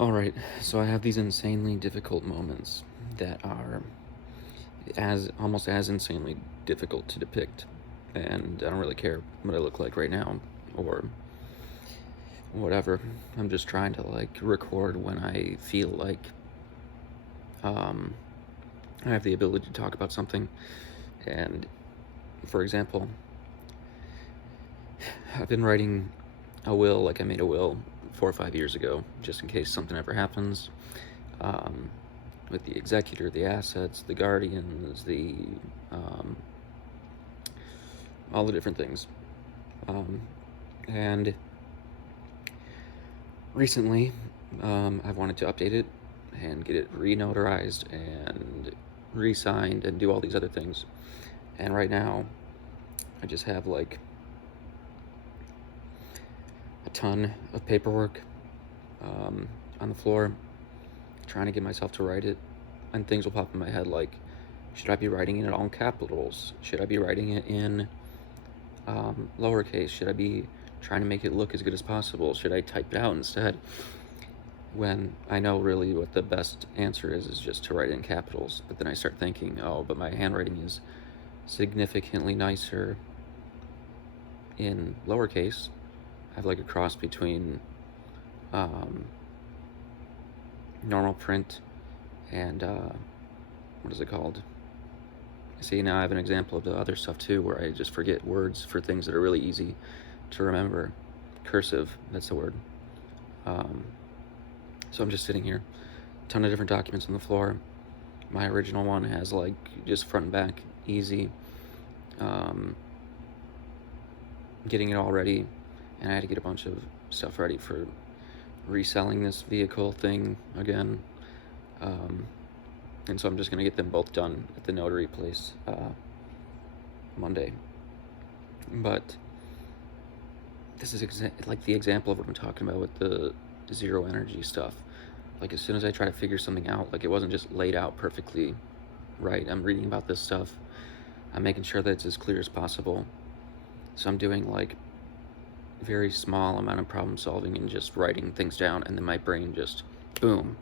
Alright, so I have these insanely difficult moments that are almost as insanely difficult to depict. And I don't really care what I look like right now or whatever. I'm just trying to record when I feel like um, I have the ability to talk about something. And for example, I've been writing a will, like I made a will 4 or 5 years ago, just in case something ever happens. Um, with the executor, the assets, the guardians, um, all the different things. Um, and recently, I've wanted to update it and get it re-notarized and re-signed and do all these other things. And right now, I just have like a ton of paperwork on the floor, trying to get myself to write it, and things will pop in my head like, should I be writing it in all capitals? Should I be writing it in lowercase? Should I be trying to make it look as good as possible? Should I type it out instead? When I know really what the best answer is just to write it in capitals. But then I start thinking, oh, but my handwriting is significantly nicer in lowercase. I have like a cross between normal print and what is it called? See, now I have an example of the other stuff too, where I just forget words for things that are really easy to remember. Cursive, that's the word. So I'm just sitting here, a ton of different documents on the floor. My original one has like just front and back, easy. Getting it all ready, and I had to get a bunch of stuff ready for reselling this vehicle thing again. And so I'm just gonna get them both done at the notary place Monday. But this is like the example of what I'm talking about with the zero energy stuff. Like as soon as I try to figure something out, like it wasn't just laid out perfectly right. I'm reading about this stuff. I'm making sure that it's as clear as possible. So I'm doing like very small amount of problem solving and just writing things down, and then my brain just boom.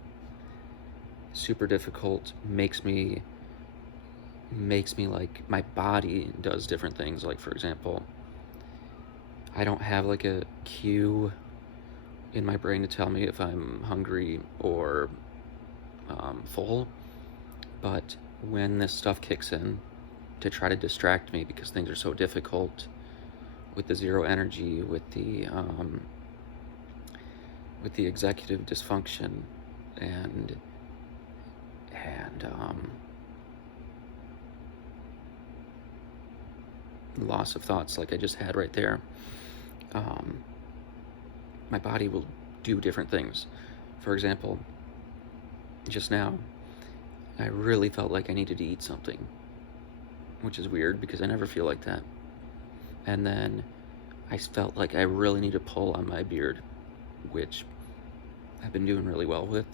Super difficult, makes me like my body does different things. Like for example, I don't have like a cue in my brain to tell me if I'm hungry or full, but when this stuff kicks in to try to distract me because things are so difficult with the zero energy, with the executive dysfunction, and loss of thoughts like I just had right there, my body will do different things. For example, just now, I really felt like I needed to eat something, which is weird because I never feel like that. And then I felt like I really need to pull on my beard, which I've been doing really well with,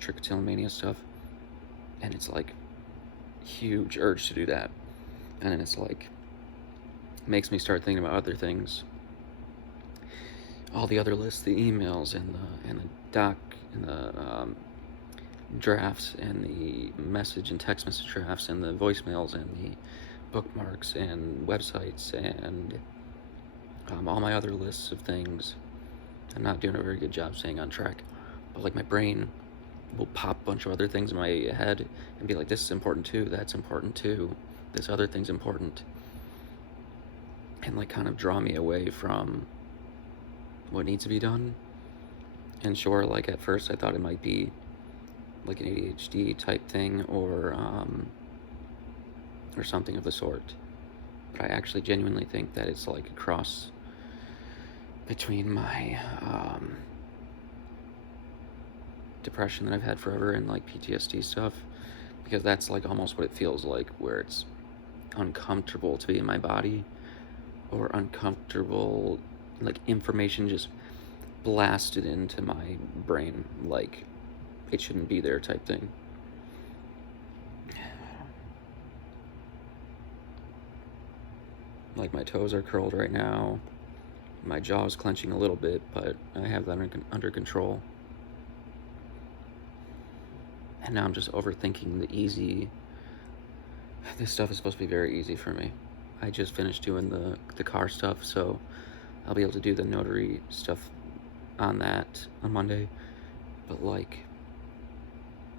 trichotillomania stuff. And it's like huge urge to do that. And then it's like, makes me start thinking about other things. All the other lists, the emails and the doc and the drafts and the message and text message drafts and the voicemails and the bookmarks and websites and all my other lists of things. I'm not doing a very good job staying on track, but like my brain will pop a bunch of other things in my head and be like, this is important too, that's important too, this other thing's important, and like kind of draw me away from what needs to be done. And sure, like at first I thought it might be like an ADHD type thing or something of the sort, but I actually genuinely think that it's like a cross between my depression that I've had forever and like PTSD stuff, because that's like almost what it feels like, where it's uncomfortable to be in my body, or uncomfortable, like information just blasted into my brain like it shouldn't be there type thing. Like my toes are curled right now, my jaw's clenching a little bit, but I have that under control. And now I'm just overthinking the easy. This stuff is supposed to be very easy for me. I just finished doing the car stuff, so I'll be able to do the notary stuff on that on Monday. But like,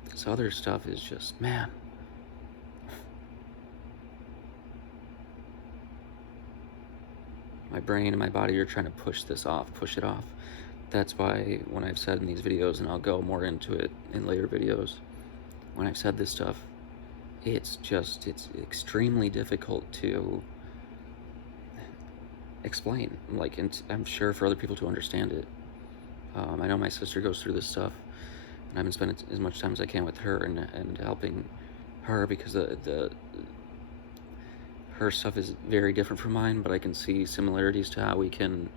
this other stuff is just, man. My brain and my body are trying to push it off. That's why when I've said in these videos, and I'll go more into it in later videos, when I've said this stuff, it's extremely difficult to explain. Like, and I'm sure for other people to understand it. I know my sister goes through this stuff, and I've been spending as much time as I can with her and helping her, because her stuff is very different from mine, but I can see similarities to how we can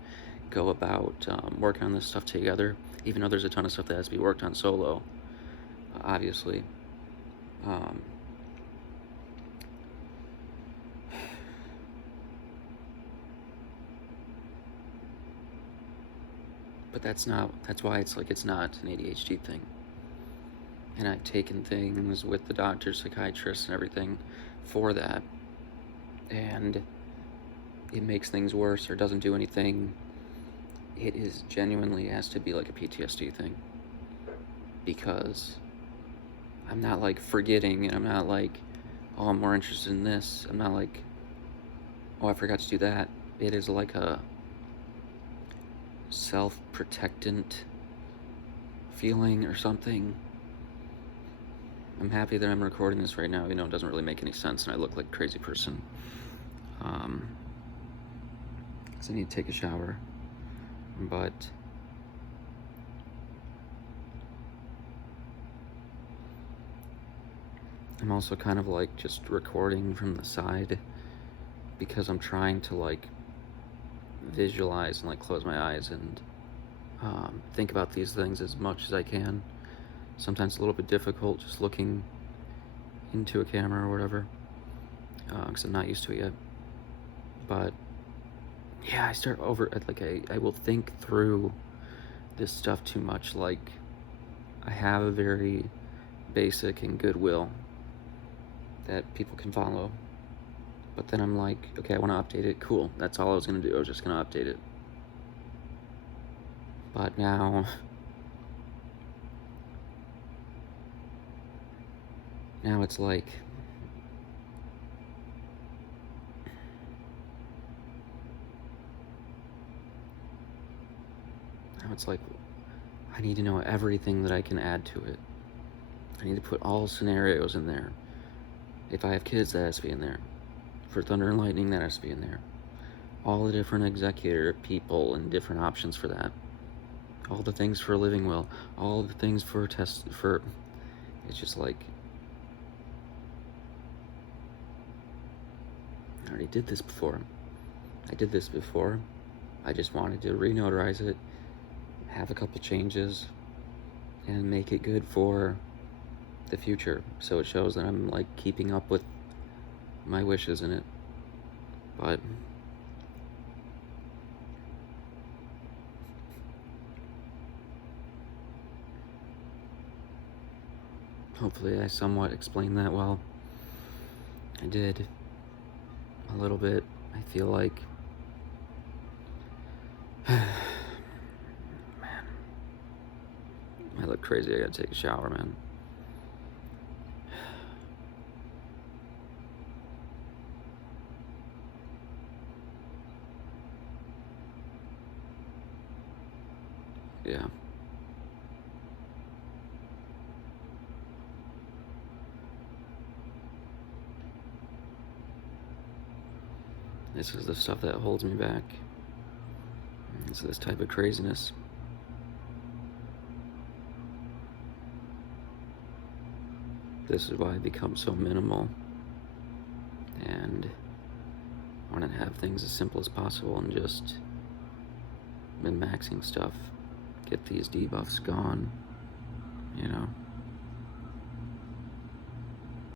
go about working on this stuff together, even though there's a ton of stuff that has to be worked on solo, obviously. But that's why it's like, it's not an ADHD thing. And I've taken things with the doctor, psychiatrist, and everything for that, and it makes things worse or doesn't do anything. It is genuinely has to be like a PTSD thing, because I'm not like forgetting, and I'm not like, oh, I'm more interested in this. I'm not like, oh, I forgot to do that. It is like a self-protectant feeling or something. I'm happy that I'm recording this right now. You know, it doesn't really make any sense, and I look like a crazy person. Because I need to take a shower. But I'm also kind of like just recording from the side, because I'm trying to like visualize and like close my eyes and think about these things as much as I can. Sometimes a little bit difficult just looking into a camera or whatever, because I'm not used to it yet. But yeah, I will think through this stuff too much. Like, I have a very basic and goodwill that people can follow, but then I'm like, okay, I want to update it. Cool, that's all I was gonna do. I was just gonna update it. But now it's like, I need to know everything that I can add to it. I need to put all scenarios in there. If I have kids, that has to be in there. For Thunder and Lightning, that has to be in there. All the different executor people and different options for that. All the things for a living will. All the things for it's just like, I already did this before. I just wanted to re-notarize it, have a couple changes, and make it good for the future, so it shows that I'm like keeping up with my wishes in it. But hopefully I somewhat explained that well. I did a little bit. I feel like, man, I look crazy. I gotta take a shower, man. Yeah. This is the stuff that holds me back. It's this type of craziness. This is why I become so minimal and want to have things as simple as possible, and just min-maxing stuff. Get these debuffs gone, you know?